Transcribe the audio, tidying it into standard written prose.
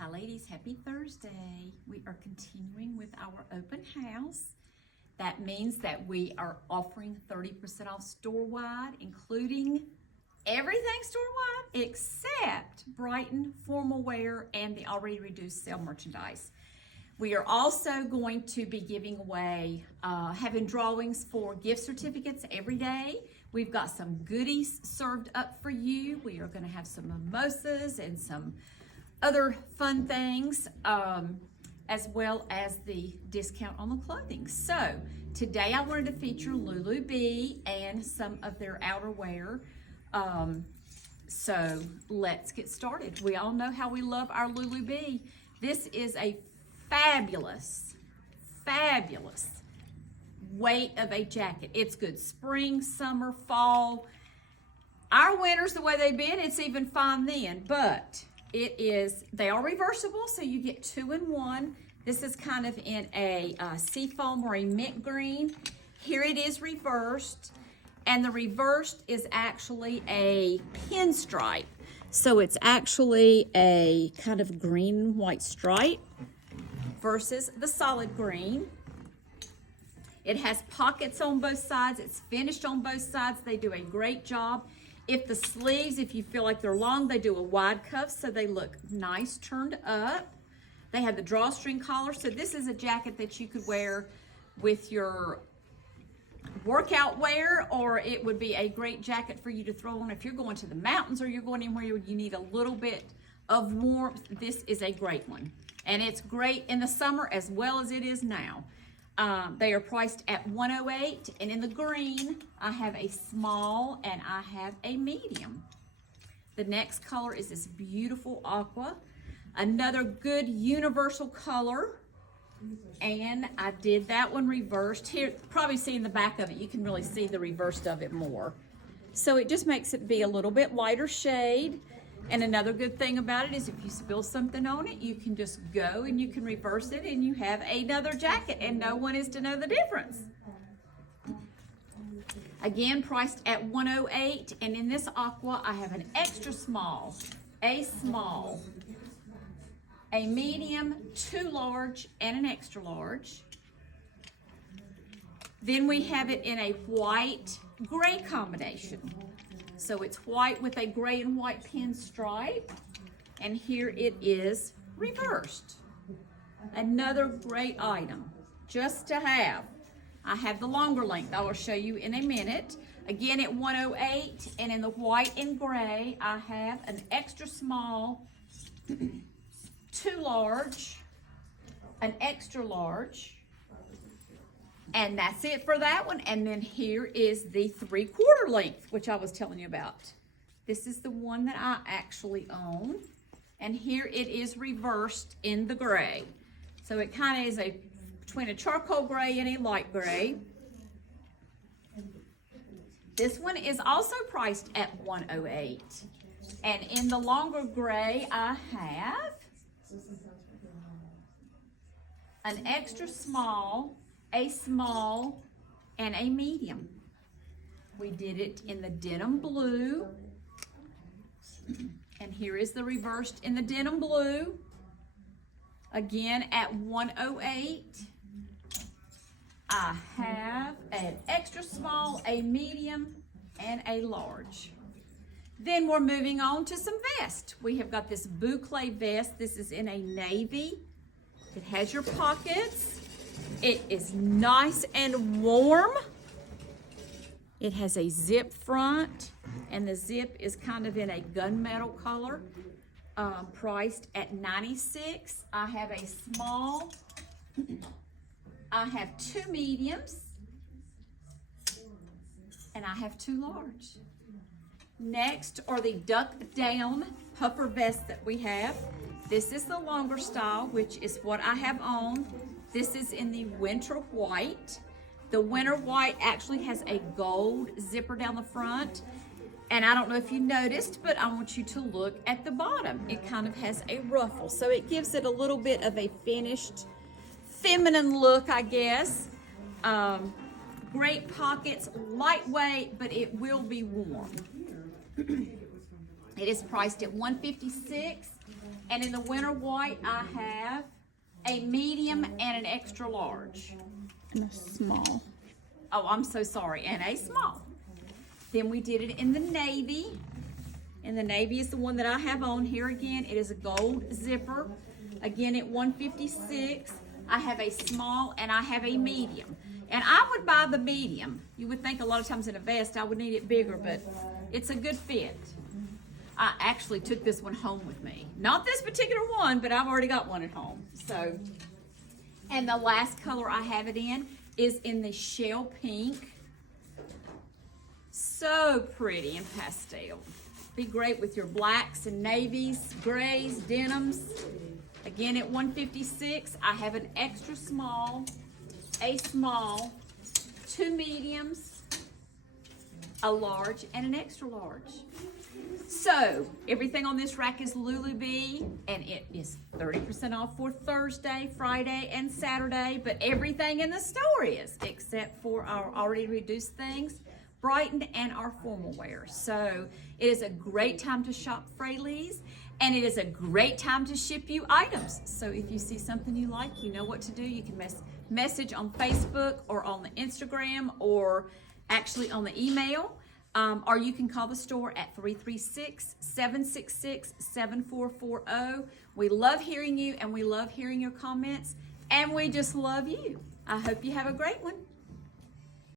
Hi ladies, happy Thursday. We are continuing with our open house. That means that we are offering 30% off store-wide, including everything store-wide except Brighton formal wear and the already reduced sale merchandise. We are also going to be giving away, having drawings for gift certificates every day. We've got some goodies served up for you. We are going to have some mimosas and some other fun things, as well as the discount on the clothing. So today I wanted to feature Lulu Bee and some of their outerwear. So let's get started. We all know how we love our Lulu Bee. This is a fabulous weight of a jacket. It's good spring, summer, fall. Our winters, the way they've been, it's even fine then, but they are reversible, so you get 2 in 1. This is kind of in a seafoam or a mint green. Here it is reversed, and the reversed is actually a pinstripe. So it's actually a kind of green and white stripe versus the solid green. It has pockets on both sides. It's finished on both sides. They do a great job. If the sleeves, if you feel like they're long, they do a wide cuff so they look nice turned up. They have the drawstring collar. So this is a jacket that you could wear with your workout wear, or it would be a great jacket for you to throw on if you're going to the mountains or you're going anywhere you need a little bit of warmth. This is a great one. And it's great in the summer as well as it is now. They are priced at $108, and in the green, I have a small and I have a medium. The next color is this beautiful aqua, another good universal color, and I did that one reversed. Here, probably seeing the back of it, you can really see the reversed of it more. So it just makes it be a little bit lighter shade. And another good thing about it is if you spill something on it, you can just go and you can reverse it and you have another jacket and no one is to know the difference. Again, priced at $108, and in this aqua, I have an extra small, a small, a medium, 2 large, and an extra large. Then we have it in a white gray combination. So it's white with a gray and white pinstripe, and here it is reversed. Another great item just to have. I have the longer length. I will show you in a minute. Again at $108, and in the white and gray, I have an extra small, 2 large, an extra large, and that's it for that one. And then here is the 3/4 length, which I was telling you about. This is the one that I actually own. And here it is reversed in the gray. So it kind of is between a charcoal gray and a light gray. This one is also priced at $108. And in the longer gray, I have an extra small, a small, and a medium. We did it in the denim blue, and here is the reversed in the denim blue. Again at $108. I have an extra small, a medium, and a large. Then we're moving on to some vests. We have got this boucle vest. This is in a navy. It has your pockets. It is nice and warm. It has a zip front, and the zip is kind of in a gunmetal color, priced at $96. I have a small, I have 2 mediums, and I have 2 large. Next are the duck down puffer vests that we have. This is the longer style, which is what I have on. This is in the winter white. The winter white actually has a gold zipper down the front. And I don't know if you noticed, but I want you to look at the bottom. It kind of has a ruffle. So it gives it a little bit of a finished, feminine look, I guess. Great pockets, lightweight, but it will be warm. It is priced at $156. And in the winter white, I have a medium and an extra large. And a small. Oh, I'm so sorry, and a small. Then we did it in the navy. And the navy is the one that I have on here again. It is a gold zipper. Again at $156. I have a small and I have a medium. And I would buy the medium. You would think a lot of times in a vest I would need it bigger, but it's a good fit. I actually took this one home with me. Not this particular one, but I've already got one at home. So, and the last color I have it in is in the shell pink. So pretty and pastel. Be great with your blacks and navies, grays, denims. Again at $156. I have an extra small, a small, 2 mediums, a large, and an extra large. So everything on this rack is Lulu Bee, and it is 30% off for Thursday, Friday, and Saturday, but everything in the store is, except for our already reduced things, Brighton, and our formal wear. So it is a great time to shop Fraley's, and it is a great time to ship you items. So if you see something you like, you know what to do. You can message on Facebook or on the Instagram or actually on the email. Or you can call the store at 336-766-7440. We love hearing you, and we love hearing your comments, and we just love you. I hope you have a great one.